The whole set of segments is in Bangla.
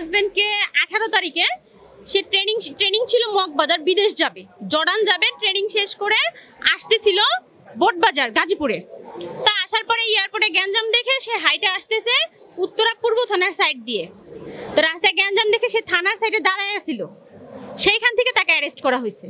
হাজবেন্ডকে 18 তারিখে সে ট্রেনিং ছিল মগবাজার, বিদেশ যাবে, জর্ডান যাবে, ট্রেনিং শেষ করে আসতেছিল বোটবাজার গাজীপুরে। তা আসার পরে এয়ারপোর্টে গ্যাঞ্জাম দেখে সে হাইটে আসতেছে উত্তরা পূর্ব থানার সাইড দিয়ে। তো রাস্তায় গ্যাঞ্জাম দেখে সে থানার সাইডে দাঁড়ায় ছিল, সেইখান থেকে তাকে অ্যারেস্ট করা হয়েছে।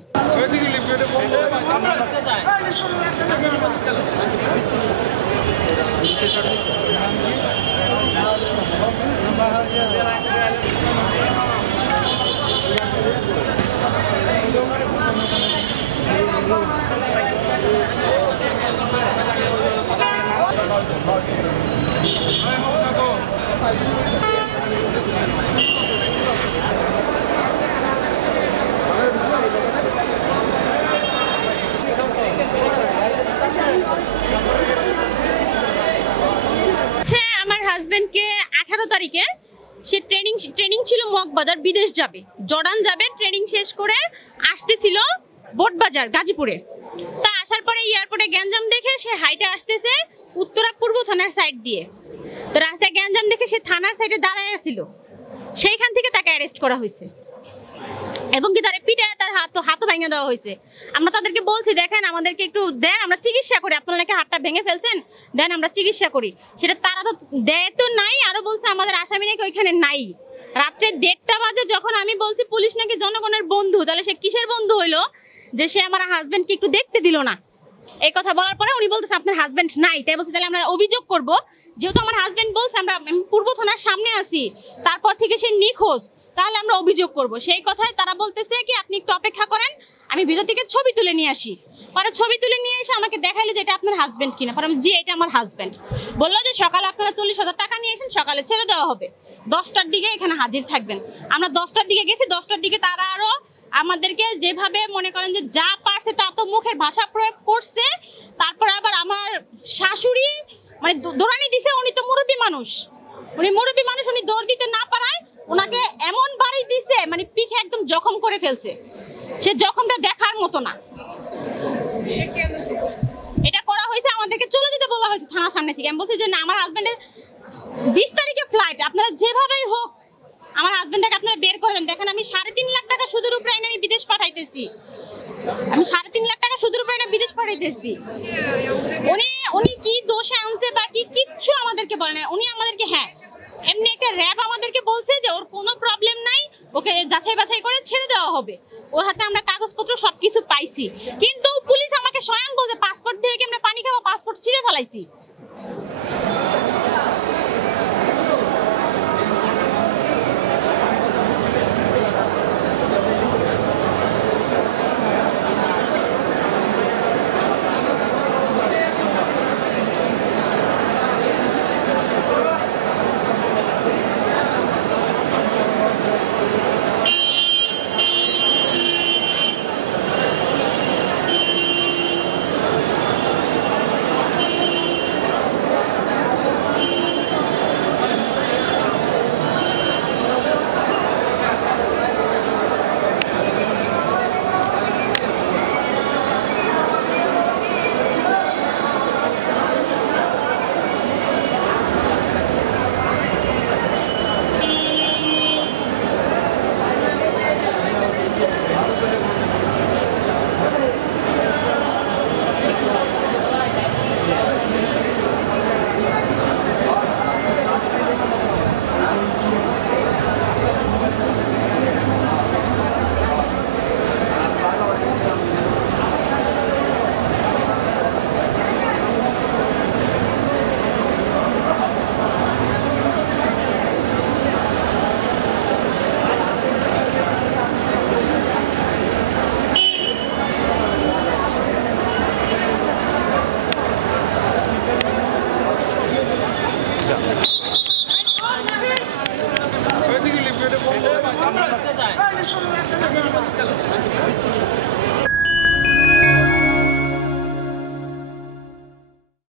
আমার হাজবেন্ডকে 18 তারিখে সে ট্রেনিং ছিল মগবাজার, বিদেশ যাবে, জর্ডান যাবে, ট্রেনিং শেষ করে আসতেছিল বোটবাজার গাজীপুরে। তা আসার পরে এয়ারপোর্টে গ্যাঞ্জাম দেখে সে হাইটে আসতেছে উত্তরা পূর্ব থানার সাইড দিয়ে। তো রাস্তায় গ্যাঞ্জাম দেখে সে থানার সাইডে দাঁড়ায় ছিল, সেইখান থেকে তাকে অ্যারেস্ট করা হয়েছে এবং কি তার পিঠে তার হাতও ভেঙে দেওয়া হয়েছে। আমরা তাদেরকে বলছি, দেখেন আমাদেরকে একটু দেন, আমরা চিকিৎসা করি, আপনারা নাকি হাতটা ভেঙে ফেলছেন, দেন আমরা চিকিৎসা করি। সেটা তারা তো দেয় তো নাই, আরো বলছে আমাদের আসামি নাকি ওইখানে নাই। রাত্রে 1:30 বাজে যখন আমি বলছি পুলিশ নাকি জনগণের বন্ধু, তাহলে সে কিসের বন্ধু হইলো যে সে আমার হাজবেন্ডকে একটু দেখতে দিল না? এই কথা বলার পরে উনি বলতেছে আপনার হাজবেন্ড নাই। তাই বলছি তাহলে আমরা অভিযোগ করব, যেহেতু আমার হাজবেন্ড বলছে আমরা পূর্ব থানার সামনে আছি, তারপর থেকে সে নিখোঁজ, তাহলে আমরা অভিযোগ করব। সেই কথায় তারা বলতেছে কি আপনি একটু অপেক্ষা করেন, আমি ভিতর থেকে ছবি তুলে নিয়ে আসি। পরে ছবি তুলে নিয়ে এসে আমাকে দেখাইলো যে এটা আপনার হাজবেন্ড কিনা। পরে আমি জি এটা আমার হাজবেন্ড। বললো যে সকালে আপনারা 40,000 টাকা নিয়ে এসেন, সকালে ছেড়ে দেওয়া হবে, 10টার দিকে এখানে হাজির থাকবেন। আমরা 10টার দিকে গেছি, 10টার দিকে তারা আরো আমাদেরকে যেভাবে মনে করেন যে যা পারছে তা তো মুখের ভাষা প্রয়োগ করছে। তারপরে আবার আমার শাশুড়ি মানে দৌড়ানি দিছে, উনি তো মুরব্বী মানুষ, উনি দৌড় দিতে না পারায় ওনাকে এমন বাড়ি দিছে, মানে পিঠে একদম জখম করে ফেলছে। সে জখমটা দেখার মতো না। এটা করা হয়েছে, আমাদেরকে চলে যেতে বলা হয়েছে থানার সামনে থেকে। আমি বলছি যে না, আমার হাজবেন্ডের 20 তারিখে ফ্লাইট, আপনারা যেভাবেই হোক আমার হাজবেন্ডটাকে আপনারা বের করে দেন। দেখেন আমি 3.5 লাখ টাকা সুদের উপরে এনে আমি বিদেশ পাঠাইতেছি, উনি কি দোষে আনছে বা কিচ্ছু আমাদেরকে বলে না। উনি আমাদেরকে এমনি একটা র‍্যাব আমাদেরকে বলছে যে ওর কোনো প্রবলেম নাই, ওকে যাচাই বাছাই করে ছেড়ে দেওয়া হবে। ওর হাতে আমরা কাগজপত্র সবকিছু পাইছি, কিন্তু পুলিশ আমাকে স্বয়ং বলছে পাসপোর্ট থেকে আমরা পানি খাবো, পাসপোর্ট ছিঁড়ে ফেলাইছি। আমরা